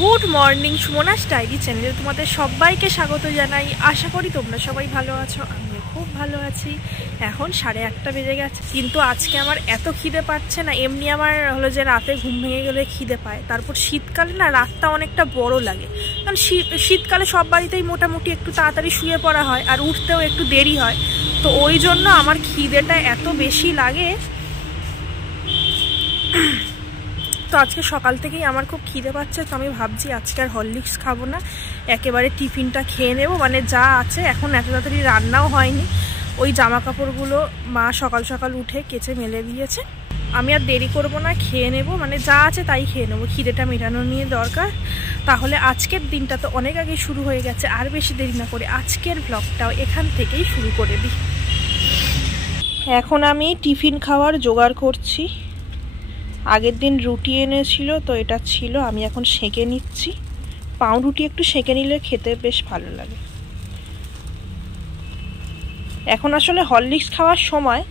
Good morning, Sumana's diary চ্যানেলে তোমাদের সবাইকে স্বাগত জানাই। আশা করি তোমরা সবাই ভালো আছো, আমিও খুব ভালো আছি। এখন 8:30 বেজে গেছে, কিন্তু আজকে আমার এত খিদে পাচ্ছে না। এমনি আমার হলো যে রাতে ঘুম ভেঙে গেলে খিদে পায়, তারপর শীতকালে না রাতটা অনেকটা বড় লাগে, কারণ শীতকালে সব বাড়িতেই মোটামুটি একটু তাড়াতাড়ি শুয়ে পড়া হয় আর উঠতেও একটু দেরি হয়। তো ওই জন্য আমার খিদেটা এত বেশি লাগে। তো আজকে সকাল থেকেই আমার খুব খিদে পাচ্ছে, তো আমি ভাবছি আজকে আর হরলিক্স খাবো না, একেবারে টিফিনটা খেয়ে নেবো। মানে যা আছে, এখন এত তাড়াতাড়ি রান্নাও হয়নি, ওই জামা কাপড়গুলো মা সকাল সকাল উঠে কেচে মেলে দিয়েছে। আমি আর দেরি করব না, খেয়ে নেব, মানে যা আছে তাই খেয়ে নেবো, খিদেটা মেটানো নিয়ে দরকার। তাহলে আজকের দিনটা তো অনেক আগে শুরু হয়ে গেছে, আর বেশি দেরি না করে আজকের ব্লগটাও এখান থেকেই শুরু করে দিই। এখন আমি টিফিন খাওয়ার জোগাড় করছি। আগের দিন রুটি এনেছিল, তো এটা ছিল, আমি এখন সেঁকে নিচ্ছি। পাউরুটি একটু সেঁকে নিলে খেতে বেশ ভালো লাগে। এখন আসলে হরলিক্স খাওয়ার সময়,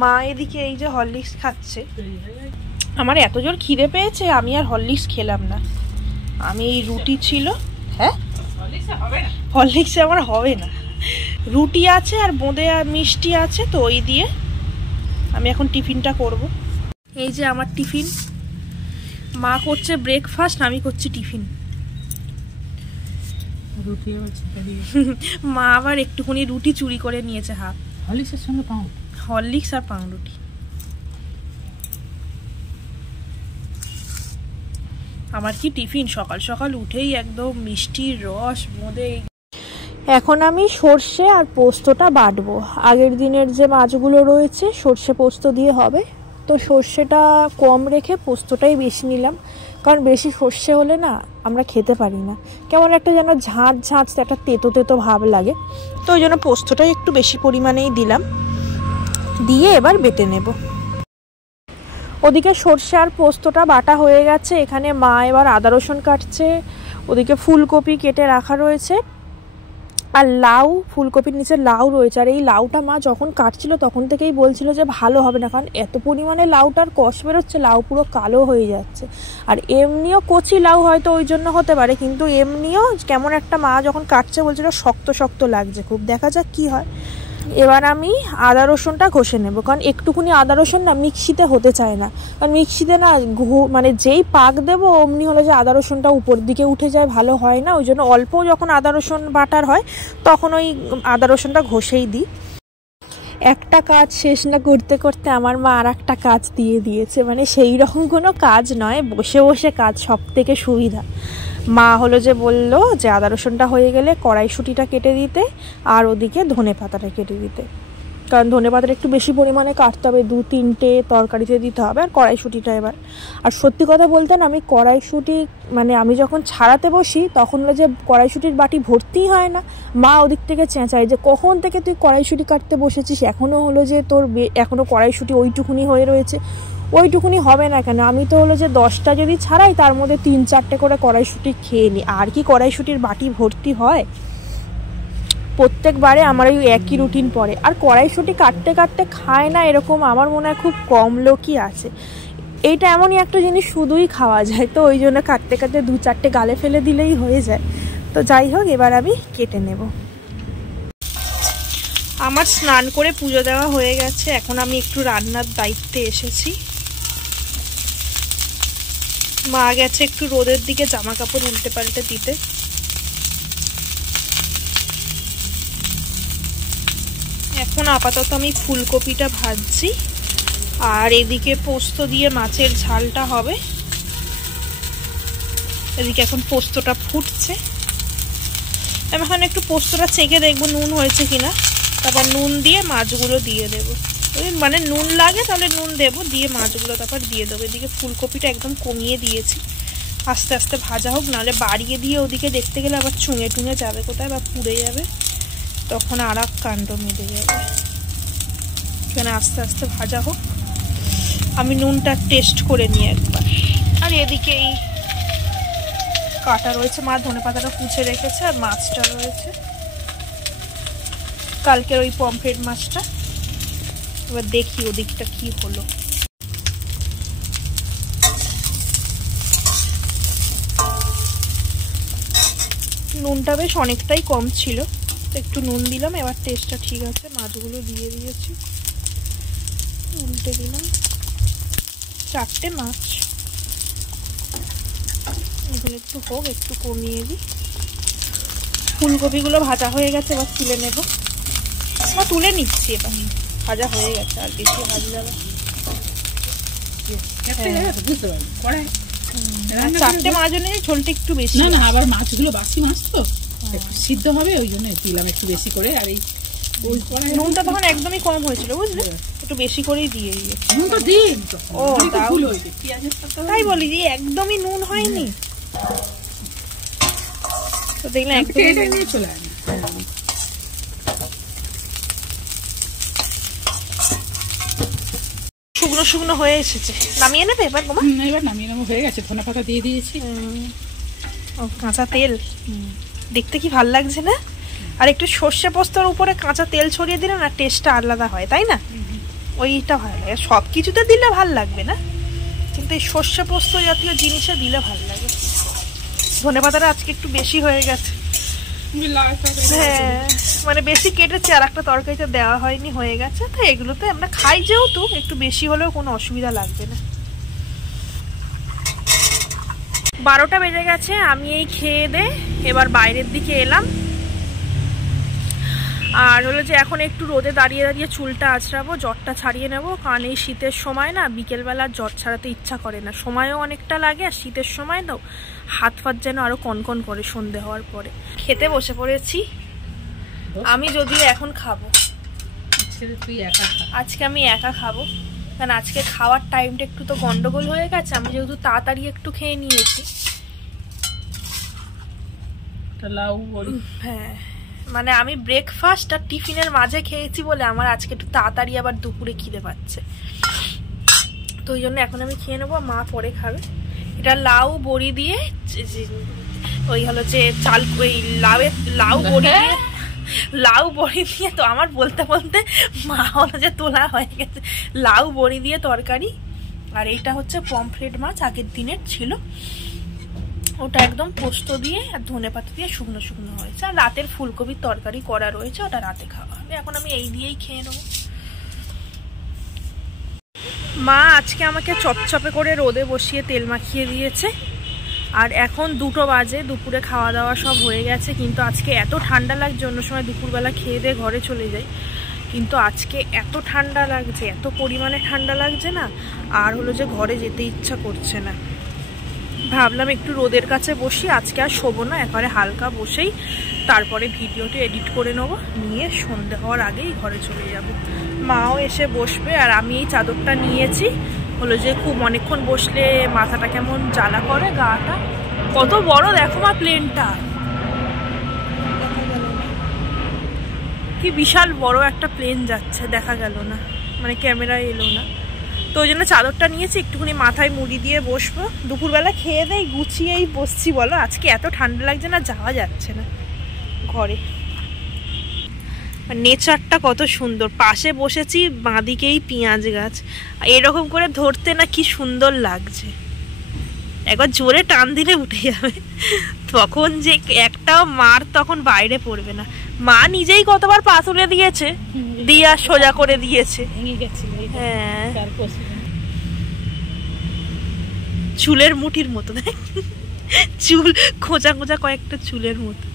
মা এদিকে এই যে হরলিক্স খাচ্ছে। আমার এত জোর খিদে পেয়েছে, আমি আর হরলিক্স খেলাম না। আমি এই রুটি ছিল, হ্যাঁ হরলিক্সে আমার হবে না, রুটি আছে আর বোঁদে আর মিষ্টি আছে, তো ওই দিয়ে আমি এখন টিফিনটা করব। এই যে আমার টিফিন, মা করছে ব্রেকফাস্ট, আমি করছি টিফিন। মা আবার একটুখানি রুটি চুরি করে নিয়েছে হাফ, হরলিক্সের সঙ্গে হরলিক্স আর পাউরুটি। আমার কি টিফিন, সকাল সকাল উঠেই একদম মিষ্টির রস বোঁদে। এখন আমি সর্ষে আর পোস্তটা বাটবো। আগের দিনের যে মাছগুলো রয়েছে সর্ষে পোস্ত দিয়ে হবে, তো সর্ষেটা কম রেখে পোস্তটাই বেশি নিলাম, কারণ বেশি সর্ষে হলে না আমরা খেতে পারি না, কেমন একটা যেন ঝাঁঝ ঝাঁঝ একটা তেতো তেতো ভাব লাগে। তো ওই জন্য পোস্তটাই একটু বেশি পরিমাণেই দিলাম, দিয়ে এবার বেটে নেব। ওদিকে সর্ষে আর পোস্তটা বাটা হয়ে গেছে, এখানে মা এবার আদা রসুন কাটছে, ওদিকে ফুলকপি কেটে রাখা রয়েছে, আর লাউ, ফুলকপির নিচে লাউ রয়েছে। আর এই লাউটা মা যখন কাটছিল তখন থেকেই বলছিল যে ভালো হবে না, কারণ এত পরিমাণে লাউটার কষ বেরোচ্ছে, লাউ পুরো কালো হয়ে যাচ্ছে। আর এমনিও কচি লাউ হয়তো ওই জন্য হতে পারে, কিন্তু এমনিও কেমন একটা মা যখন কাটছে বলছিল শক্ত শক্ত লাগছে খুব। দেখা যাক কি হয়। এবার আমি আদা রসুনটা ঘষে নেব, কারণ একটুকুনি আদা রসুন না মিক্সিতে হতে চায় না, কারণ মিক্সিতে না মানে যেই পাক দেবো অমনি হলো যে আদা রসুনটা উপর দিকে উঠে যায়, ভালো হয় না। ওই জন্য অল্প যখন আদা রসুন বাটার হয় তখন ওই আদা রসুনটা ঘষেই দিই। একটা কাজ শেষ না করতে করতে আমার মা আর একটা কাজ দিয়ে দিয়েছে, মানে সেই রকম কোনো কাজ নয়, বসে বসে কাজ সব থেকে সুবিধা। মা হলো যে বললো যে আদা রসুনটা হয়ে গেলে কড়াইশুঁটিটা কেটে দিতে, আর ওদিকে ধনে পাতাটা কেটে দিতে, কারণ ধনে পাতাটা একটু বেশি পরিমাণে কাটতে হবে, 2-3টে তরকারিতে দিতে হবে, আর কড়াইশুঁটিটা এবার। আর সত্যি কথা বলতে না, আমি কড়াইশুঁটি মানে আমি যখন ছাড়াতে বসি তখন হলো যে কড়াইশুঁটির বাটি ভর্তিই হয় না। মা ওদিক থেকে চেঁচায় যে কখন থেকে তুই কড়াইশুঁটি কাটতে বসেছিস, এখনও হলো যে তোর এখনও কড়াইশুঁটি ওইটুকুনি হয়ে রয়েছে। ওইটুকুনি হবে না কেন, আমি তো হলো যে 10টা যদি ছাড়াই তার মধ্যে 3-4টে করে কড়াইশুঁটি খেয়ে নিই, আর কি কড়াইশুঁটির বাটি ভর্তি হয়? প্রত্যেকবারে আমার ওই একই রুটিন পড়ে। আর কড়াইশুঁটি কাটতে কাটতে খায় না এরকম আমার মনে হয় খুব কম লোকই আছে। এইটা এমনই একটা জিনিস শুধুই খাওয়া যায়, তো ওই জন্য কাটতে কাটতে 2-4টে গালে ফেলে দিলেই হয়ে যায়। তো যাই হোক, এবার আমি কেটে নেব। আমার স্নান করে পুজো দেওয়া হয়ে গেছে, এখন আমি একটু রান্নার দায়িত্বে এসেছি। মা গেছে একটু রোদের দিকে জামা কাপড় উল্টে পাল্টে দিতে। এখন আপাতত আমি ফুলকপিটা ভাজছি, আর এদিকে পোস্ত দিয়ে মাছের ঝালটা হবে। এদিকে এখন পোস্তটা ফুটছে, আমি এখন একটু পোস্তটা চেখে দেখবো নুন হয়েছে কিনা, তারপর নুন দিয়ে মাছগুলো দিয়ে দেবো। মানে নুন লাগে তাহলে নুন দেবো, দিয়ে মাছগুলো তারপর দিয়ে দেবো। এদিকে ফুলকপিটা একদম কমিয়ে দিয়েছি, আস্তে আস্তে ভাজা হোক, নাহলে বাড়িয়ে দিয়ে ওদিকে দেখতে গেলে আবার চুঙে টুঙে যাবে কোথায় বা পুড়ে যাবে, তখন আর এক কাণ্ড মিলে যাবে। এখানে আস্তে আস্তে ভাজা হোক, আমি নুনটা টেস্ট করে নিই একবার। আর এদিকে এই কাটা রয়েছে, মা ধনে পাতাটা কুচে রেখেছে, আর মাছটা রয়েছে কালকের ওই পমফ্রেট মাছটা। এবার দেখি ওদিকটা কি হলো। নুনটা বেশ অনেকটাই কম ছিল, একটু নুন দিলাম। এবার টেস্টটা ঠিক আছে। মাছগুলো দিয়ে দিয়েছি, উল্টে দিলাম। 4টে মাছ, এগুলো একটু হোক, একটু কমিয়ে দিই। ফুলকপিগুলো ভাজা হয়ে গেছে, এবার তুলে নেব। তুলে নিচ্ছি, এবার ভাজা হয়ে গেছে, আর বেশি ভাজা যাবে। 4টে মাছ নিয়ে ঝোলটা একটু বেশি। না আবার মাছগুলো বাসি মাছ তো সিদ্ধ হবে, ওই জন্য দিলাম একটু বেশি করে। আর এই নুনটা তখন একদমই কম হয়েছিল, বুঝলে, একটু বেশি করেই দিয়ে দিয়েছি। ও তাই বলি যে একদমই নুন হয়নি তো, দেখলাম একদমই চলে আসে। শুকনো শুকনো হয়ে এসেছে, নামিয়ে নেবে এবার? এবার নামিয়ে নেবো, হয়ে গেছে। ধনে পাতা দিয়ে দিয়েছি। ও কাঁচা তেল, দেখতে কি ভাল লাগছে না? আর একটু সর্ষে পোস্তর উপরে কাঁচা তেল ছড়িয়ে দিলে না টেস্টটা আলাদা হয়, তাই না? ওইটা ভালো লাগে। সব কিছুতে দিলে ভাল লাগবে না, কিন্তু এই সর্ষে পোস্ত জাতীয় জিনিসে দিলে ভাল লাগে। ধনে পাতাটা আজকে একটু বেশি হয়ে গেছে। হ্যাঁ, মানে বেশি কেটেছে, আর একটা তরকারিতে দেওয়া হয়নি, হয়ে গেছে। তো এগুলোতে আমরা খাই যেহেতু, একটু বেশি হলেও কোনো অসুবিধা লাগবে না। 12টা বেজে গেছে। আমি এই খেয়ে দে এবার বাইরের দিকে এলাম। আর হলো যে এখন একটু রোদে দাঁড়িয়ে দাঁড়িয়ে চুলটা আঁচড়াবো, জ্বরটা ছাড়িয়ে নেবো। কারণ এই শীতের সময় না বিকেলবেলা জ্বর ছাড়াতে ইচ্ছা করে না, সময়ও অনেকটা লাগে। আর শীতের সময় তো হাত ফাত যেন আরো কনকন করে সন্ধে হওয়ার পরে। খেতে বসে পড়েছি। আমি যদিও এখন খাবো, আজকে আমি একা খাবো, কারণ আজকে খাওয়ার টাইমটা একটু তো গন্ডগোল হয়ে গেছে। আমি যেহেতু তাড়াতাড়ি একটু খেয়ে নিয়েছি। হ্যাঁ, মানে আমি ব্রেকফাস্ট আর টিফিনের মাঝে খেয়েছি বলে আমার আজকে একটু তাড়াতাড়ি আবার দুপুরে খিদে পাচ্ছে। তো ওই জন্য এখন আমি খেয়ে নেবো, মা পরে খাবে। এটা লাউ বড়ি দিয়ে, ওই হলো যে চাল, ওই লাউ বড়ি দিয়ে তো আমার বলতে বলতে মা হলো যে তোলা হয়ে গেছে। লাউ বড়ি দিয়ে তরকারি। আর এইটা হচ্ছে পমফ্রেট মাছ, আগের দিনের ছিল, ওটা একদম পোস্ত দিয়ে আর ধনে পাতা দিয়ে শুকনো শুকনো হয়েছে। আর রাতের ফুলকপির তরকারি করা রয়েছে, ওটা রাতে খাওয়া হবে। এখন আমি এই দিয়েই খেয়ে নেবো। মা আজকে আমাকে চপচপে করে রোদে বসিয়ে তেল মাখিয়ে দিয়েছে। আর এখন 2টো বাজে, দুপুরে খাওয়া দাওয়া সব হয়ে গেছে। কিন্তু আজকে এত ঠান্ডা লাগছে, অন্য সময় দুপুরবেলা খেয়ে দিয়ে ঘরে চলে যাই, কিন্তু আজকে এত ঠান্ডা লাগছে, এত পরিমাণে ঠান্ডা লাগছে না, আর হলো যে ঘরে যেতে ইচ্ছা করছে না। ভাবলাম একটু রোদের কাছে বসি, আজকে আর শোবো না, একেবারে হালকা বসেই তারপরে ভিডিওটি এডিট করে নেবো, নিয়ে সন্ধে হওয়ার আগেই ঘরে চলে যাব। মাও এসে বসবে। আর আমি এই চাদরটা নিয়েছি, হলো যে খুব অনেকক্ষণ বসলে মাথাটা কেমন জ্বালা করে, গাটা কত বড় দেখো মা প্লেনটা, কি বিশাল বড় একটা প্লেন যাচ্ছে, দেখা গেল না, মানে ক্যামেরা এলো না। তো ওই জন্য চাদরটা নিয়েছি, একটুখানি মাথায় মুড়ি দিয়ে বসবো। দুপুরবেলা খেয়ে দেই গুছিয়েই বসছি, বলো আজকে এত ঠান্ডা লাগছে না, যাওয়া যাচ্ছে না ঘরে। নেচারটা কত সুন্দর, পাশে বসেছি, বাঁদিকেই পেঁয়াজ গাছ, এরকম করে ধরতে না কি সুন্দর লাগছে। একবার জোরে টান দিলে উঠে যাবে, তখন যে একটাও মার তখন বাইরে পড়বে না। মা নিজেই কতবার পা তুলে দিয়েছে, দিয়া সোজা করে দিয়েছে। হ্যাঁ, চুলের মুঠির মতো, চুল খোঁচা খোঁচা কয়েকটা চুলের মতো।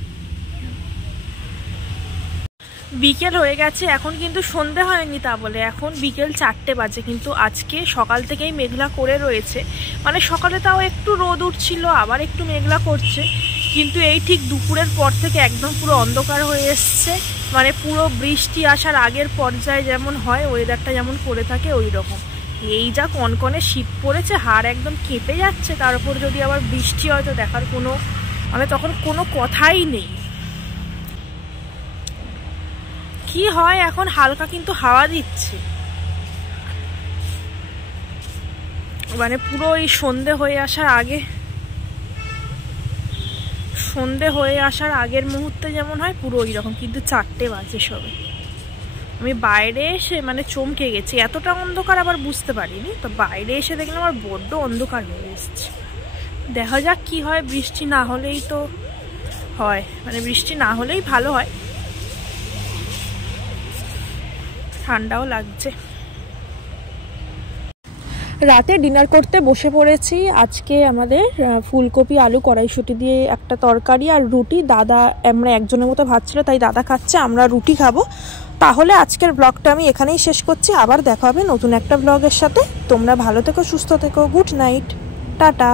বিকেল হয়ে গেছে, এখন কিন্তু সন্ধে হয়নি তা বলে, এখন বিকেল 4টে বাজে। কিন্তু আজকে সকাল থেকেই মেঘলা করে রয়েছে, মানে সকালে তাও একটু রোদ উঠছিল, আবার একটু মেঘলা করছে, কিন্তু এই ঠিক দুপুরের পর থেকে একদম পুরো অন্ধকার হয়ে এসছে। মানে পুরো বৃষ্টি আসার আগের পর্যায়ে যেমন হয়, ওয়েদারটা যেমন করে থাকে ওই রকম। এই যা কনকনে শীত পড়েছে, হাড় একদম কেঁপে যাচ্ছে, তার উপর যদি আবার বৃষ্টি হয় তো দেখার কোনো, মানে তখন কোনো কথাই নেই। কি হয় এখন, হালকা কিন্তু হাওয়া দিচ্ছে, মানে পুরো এই সন্ধে হয়ে আসার আগের মুহূর্তে যেমন হয় পুরো ওই রকম। কিন্তু 4টে বাজে সবে। আমি বাইরে এসে মানে চমকে গেছি, এতটা অন্ধকার আবার বুঝতে পারিনি। তো বাইরে এসে দেখলাম আমার বড্ড অন্ধকার হয়ে এসছে। দেখা যাক কি হয়, বৃষ্টি না হলেই তো হয়, মানে বৃষ্টি না হলেই ভালো হয়। ঠান্ডাও লাগছে। রাতে ডিনার করতে বসে পড়েছি। আজকে আমাদের ফুলকপি আলু কড়াইশুঁটি দিয়ে একটা তরকারি আর রুটি। দাদা, আমরা একজনের মতো ভাত ছিল তাই দাদা খাচ্ছে, আমরা রুটি খাবো। তাহলে আজকের ব্লগটা আমি এখানেই শেষ করছি। আবার দেখা হবে নতুন একটা ব্লগের সাথে। তোমরা ভালো থেকো, সুস্থ থেকো। Good night, tata.